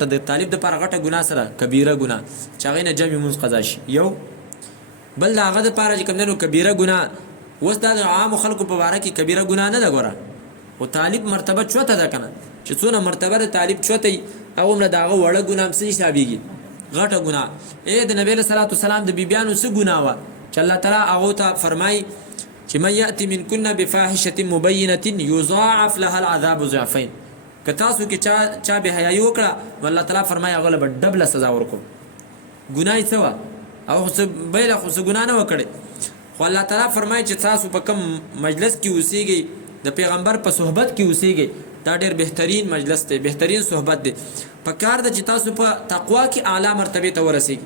د طالب د پاره غټه ګناه سره کبیره ګناه چې هغه نه جمع مونږ قضا شي یو بل د هغه د پاره چې کوم نو کبیره ګناه وس د عام خلکو په واره کې کبیره ګناه نه ده ګوره او طالب مرتبه چوته ده کنه چې څونه مرتبه د طالب چوته او موږ داغه وړه ګناه سم حسابيږي غټه ګناه د نبی له صلوات والسلام د بیبيانو څه ګناه و چې الله تعالی هغه ته فرمای چې من یاتي من كنا بفاحشه مبینه یضاعف لها العذاب ضعفين کتاسو کې چا به حیا وکړه والله تعالی فرمایي هغه له ډبل سزا ورکو ګناي څه او خو بیل خو ګنا نه وکړي خو الله تعالی فرمایي چې تاسو په کوم مجلس کې اوسېږئ د پیغمبر په صحبت کې اوسېږئ دا ډېر بهترین مجلس دی بهترین صحبت دی په کار د چې تاسو په تقوا کې اعلی مرتبه ته ورسېږئ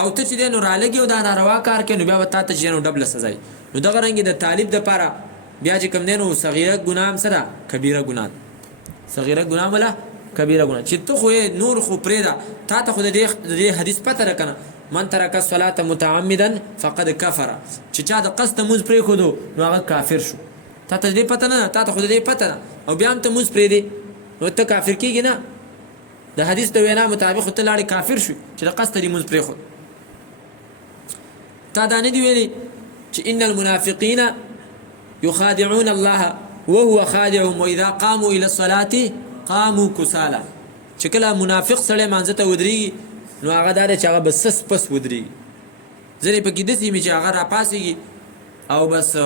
او ته چې نو را لګي او دا ناروا کار کې نو بیا وتا ته چې نو ډبل سزا نو دغه رنګ د طالب د پاره بیا چې کوم دینو صغیره ګناه سره کبیره ګناه صغیره ګناه ولا کبیره ګناه چې ته خو نور خو پرېدا تا ته خو د دې حدیث پته راکنه من ترک الصلاه متعمدا فقد كفر چې چا د قصد موږ پرې خو نو هغه کافر شو تا ته دې پته نه تا ته خو دې پته نه او بیا هم ته موږ پرې دی نو ته کافر کیږي نه د حدیث د وینا مطابق ته لاړې کافر شو چې د قصد دې موږ پرې خو تا دا نه دی ویلي چې ان المنافقین يخادعون الله وهو خادعهم واذا قاموا الى الصلاه قاموا كسالى شکله منافق سره مانځته ودري نو هغه دار چې هغه بس پس ودري زری په کې د سیمه چې هغه را پاسيږي او بس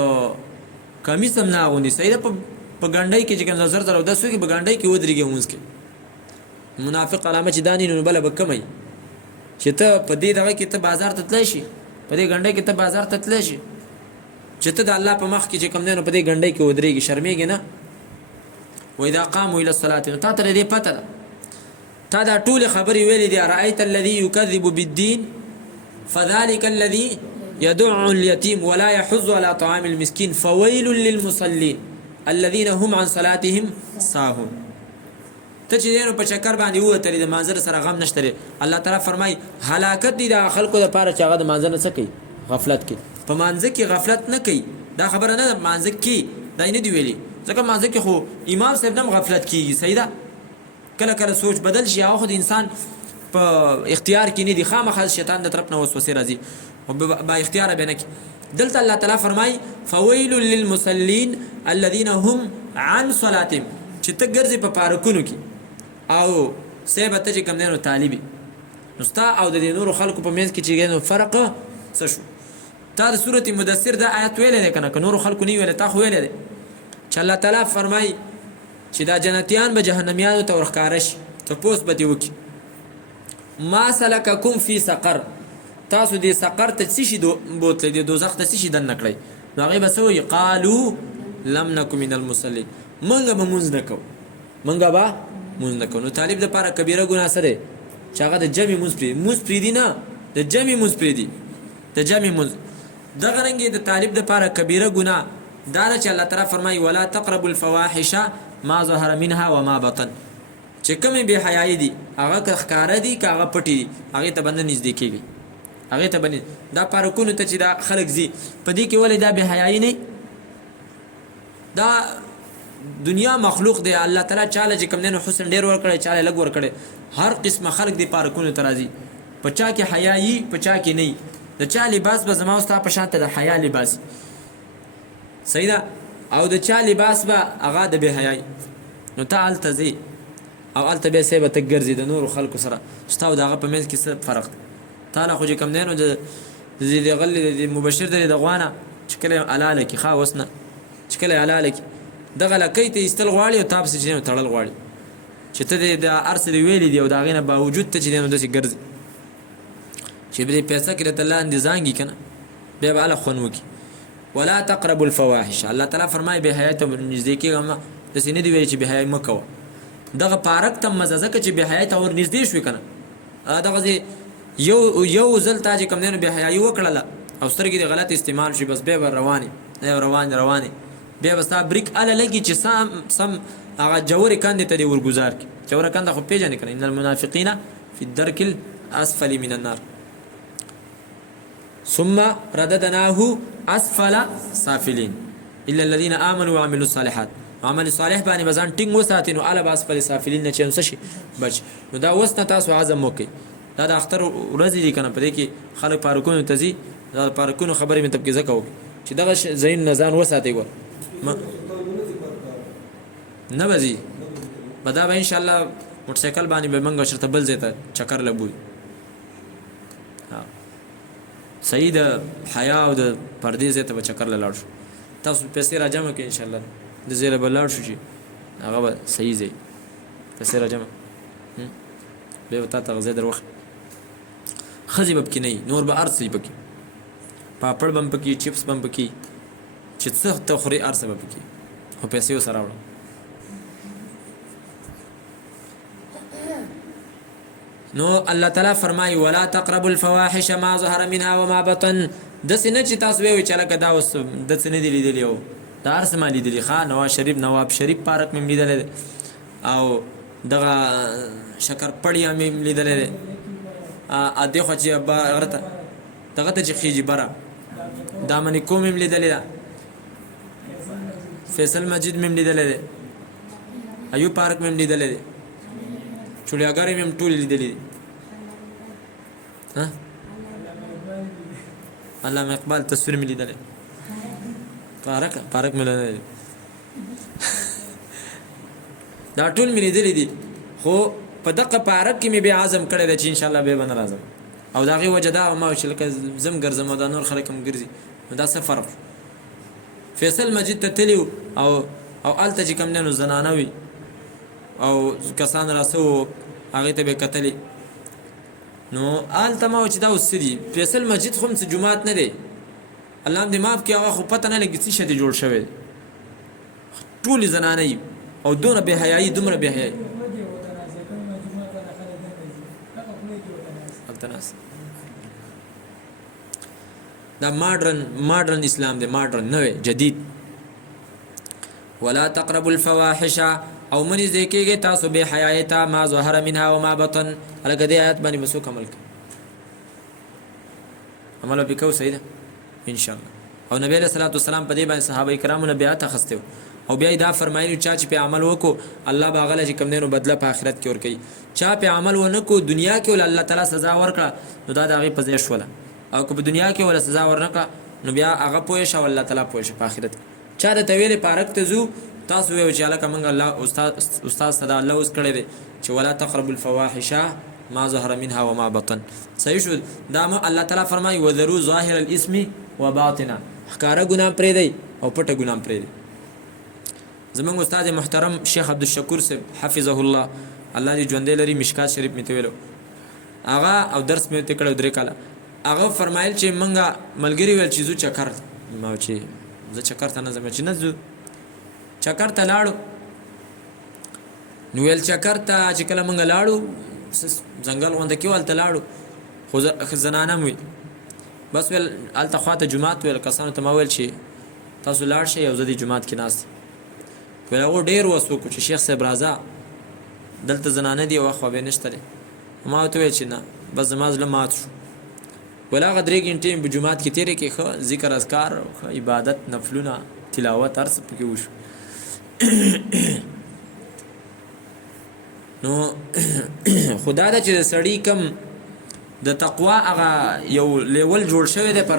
کمیس هم نه غونډي سیده په ګنډای کې چې کوم زر زر او د سوي په ګنډای کې ودريږي موږ کې منافق علامه چې دانی نو بل بکمای چې ته په دې دغه کې ته بازار ته تللی شي په دې ګنډای کې ته بازار ته تللی شي چې ته د الله په مخ کې چې کوم نه په دې ګنډۍ کې ودرېږي شرمېږي نه و اذا قاموا الى الصلاه تا ته دې پته ده تا دا ټول خبرې ویلې دي رايت الذي يكذب بالدين فذلك الذي يدع اليتيم ولا يحض على طعام المسكين فويل للمصلين الذين هم عن صلاتهم ساهون ته چې نو په چکر باندې وته د منظر سره غم نشته الله تعالی فرمای هلاکت دي د خلکو د پاره چې هغه د منظر نه سکی غفلت کې په مانځ کې غفلت نه کوي دا خبره نه مانځ کې دا نه دی ویلي ځکه مانځ کې خو امام صاحب نه غفلت کیږي سیدا کله کله سوچ بدل شي او خو د انسان په اختیار کې نه دی خامخا شیطان د طرف نه وسوسه راځي او با اختیار به نه کی دلته الله تعالی فرمای فويل للمصلين الذين هم عن صلاتهم چې ته ګرځي په پارکونو کې او سیبه ته چې کوم نه طالبي نو ستا او د نور خلکو په منځ کې چې ګنو فرق څه شو تا د سورۃ مدثر دا آیت ویلې کنه ک نور خلکو نه ویلې تا خو ویلې چې الله تعالی فرمای چې دا جنتیان به جهنميان ته ورخکارش ته پوس به دی وکي ما سلککم فی سقر تاسو دې سقر ته څه شي بوتل دي دوزخ ته څه شي دن نکړي نو هغه بس وی قالو لم نکو من المصلين منګه به مونږ نکو منګه به مونږ نکو نو طالب د پاره کبیره ګناه سره چې هغه د جمع مونږ پری دی نه د جمع مونږ پری دی د جمع مونږ دغه رنګي د طالب د پاره کبیره ګناه دا چې الله تعالی فرمایي ولا تقربوا الفواحش ما ظهر منها وما بطن چې کوم به حیاي دي هغه ښکارا دي هغه پټي دي هغه ته بند نږدې کیږي هغه ته بند دا پارکونو ته چې دا خلک زی په دې کې ولې دا به حیاي نه دا دنیا مخلوق دی الله تعالی چاله چې کوم نه حسن ډیر ور کړی چاله لګ ور کړی هر قسمه خلک دی پارکونو ته راځي پچا کې حیاي پچا کې نه د چا لباس به زما واست په شانته د حیا لباس سیدا او د چا لباس به هغه د به حیاي نو تعال تزي او الته به سیبه تګرځي د نور خلکو سره ستاو دغه په منځ کې څه فرق تعالی خو کوم نه نو د دې غل د مبشر د غوانه شکل علاله کې خاوسنه شکل علاله کې دغه لکې ته استل غواړي او تاسو چې تړل غواړي چې ته د ارسل ویلې دی او دا غینه باوجود ته چې نو د ګرځي چې به پیسې کې ته الله اندزانګي کنه به به له خنوکی ولا تقربوا الفواحش الله تعالی فرمای به حیات نږدې کې هم د سینې دی ویل چې به حیا مکو دغه پارک تم مزه چې به حیات اور نږدې شو کنه دغه یو زل تاج کم نه به حیا وکړه او سترګې د غلط استعمال شي بس به رواني به بس تا بریک اله لګي چې سم هغه جوړ کاندې ته دی ورګزار کی جوړ کاند خو پیژنې کړي ان المنافقین فی الدرک الاسفل من النار ثم رددناه اسفل سافلين الا الذين امنوا وعملوا الصالحات عمل صالح باندې بزان ټینګ وساتي نو اله باس پر سافلین نه چنس شي بچ نو دا اوس نه تاسو عزم وکي دا د اختر ورځ دي کنه پدې کې خلک پارکونو تزي دا پارکونو خبرې مې تب کې زکه وکي چې دغه زین نزان وساتي ګور نه بزي بدا به ان شاء الله موټر سایکل باندې به منګه شرط بل زیته چکر لګوي ها صحیح د حیا او د پردې زیته به چکر لاړ شو تاسو پیسې راجمه کې ان شاء الله د زیره بلاړ شو چې هغه به صحیح زی پیسې راجمه به وتا تغزه در وخت خزي بب کې نه نور به ارسي بکی پاپړ بم پکی چپس بم پکی چې څه تخري ارسه بم پکی او پیسې وسره وړه نو الله تعالی فرمایي ولا تقربوا الفواحش ما ظهر منها وما بطن د سینې چې تاسو وی چې لکه دا وس د سینې دی لیدلی او دا ارس ما لیدلی خان نواب شریف پارک مې لیدل او دغه شکر پړیا مې لیدل ا دې خو چې غرته دغه ته چې خيجي برا دا منی کوم مې لیدل فیصل مسجد مې لیدل ایو پارک مې لیدل چولیاګاری مې ټول لیدلې ها علامه اقبال تصویر مې لیدلې پارک مې لیدلې دا ټول مې لیدلې دي خو په دغه پارک کې مې به عزم کړی دی چې ان شاء الله به بن راځم او داغه وجدا ما چې لکه زم ګرځم دا نور خلک هم ګرځي دا څه فرق فیصل مسجد ته تلیو او الته چې کوم نه زنانوي او کسان راسو هغه ته به کتلی نو آل تمام چې دا وسدي فیصل مسجد خو څه جمعات نه دی الله دې معاف کړي هغه خو پته نه لګي څه شته جوړ شوی ټول زنانه او دونه به حیايي دومره به حیايي التناس دا ماډرن اسلام دی ماډرن نه جدید ولا تقربوا الفواحش او منی ذکیږي تاسو به حیایتا ما ظهر منها وما بطن الګ دې آیات باندې مسو عمل وکړو سیده ان شاء الله او نبی صلی الله علیه وسلم په دې باندې صحابه کرامو نه بیعت اخستو او بیا دا فرمایلی چې په عمل وکړو الله باغله چې کوم دینو بدله په آخرت کې ور کوي چا په عمل ونکو دنیا کې ول الله تعالی سزا ورکړه نو دا دغه په ځای شوله او که په دنیا کې ول سزا ورنکړه نو بیا هغه پوه شو الله تعالی پوه شو په آخرت چا د تویل پارک ته زو تاسو ویو چې الله کوم الله استاد صدا الله اوس کړی دی چې ولا تقربوا الفواحش ما ظهر منها وما بطن صحیح شو دا الله تعالی فرمایي وذروا ظاهر الاسم وباطنه ښکارا ګناه پرې دی او پټه ګناه پرې دی زمونږ استاد محترم شیخ عبدالشکور صاحب حفظه الله الله دې ژوندې لري مشکات شریف می ته ویلو هغه او درس می ته کړو درې کاله هغه فرمایل چې منګه ملګری ویل چې زو چکر ما چې زه چکر ته نه زم چې نه زو چکر ته لاړو نو ویل چکر ته چې کله منګه لاړو ځنګل غونډه کې ولته لاړو خو زنانه وي بس ویل الته خواته جمعات ویل کسانو ته ما ویل چې تاسو لاړ شئ او زه دې جمعات کې ناست ویل هغه ډېر وسو کو چې شیخ صاحب راځه دلته زنانه دی او خو به نشته ما ته ویل چې نه بس زما ځل مات شو ولا غ درې غنټې په جمعات کې تیرې کې خو ذکر اذکار عبادت نفلونه تلاوت ارس پکې وشو نو خدا دا چې سړی کم د تقوا هغه یو لیول جوړ شوی دی پر